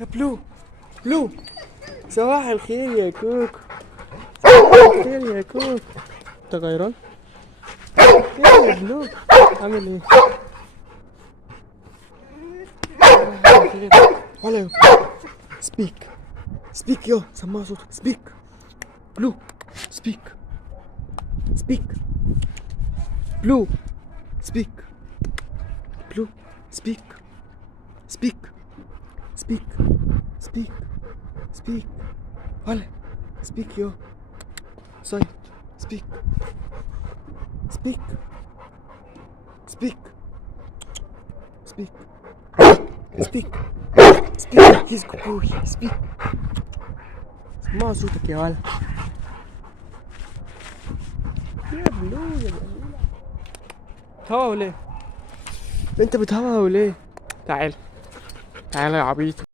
يا بلو بلو، صباح الخير يا كوكو، صباح الخير يا كوكو. انت غيران؟ ايه يا بلو عامل ايه؟ صباح الخير. ولا يا سبيك سبيك، يا سماع صوتك. سبيك بلو، سبيك سبيك بلو، سبيك بلو، سبيك سبيك سبيك سبيك سبيك. ولا سبيك يا صيد. سبيك سبيك سبيك سبيك سبيك سبيك. هيز جود بوي. سبيك. سمع صوتك يا ولد. يا بلو يا بلو، بتهوى ليه؟ انت بتهوى ليه؟ تعال تعال يا عبيط.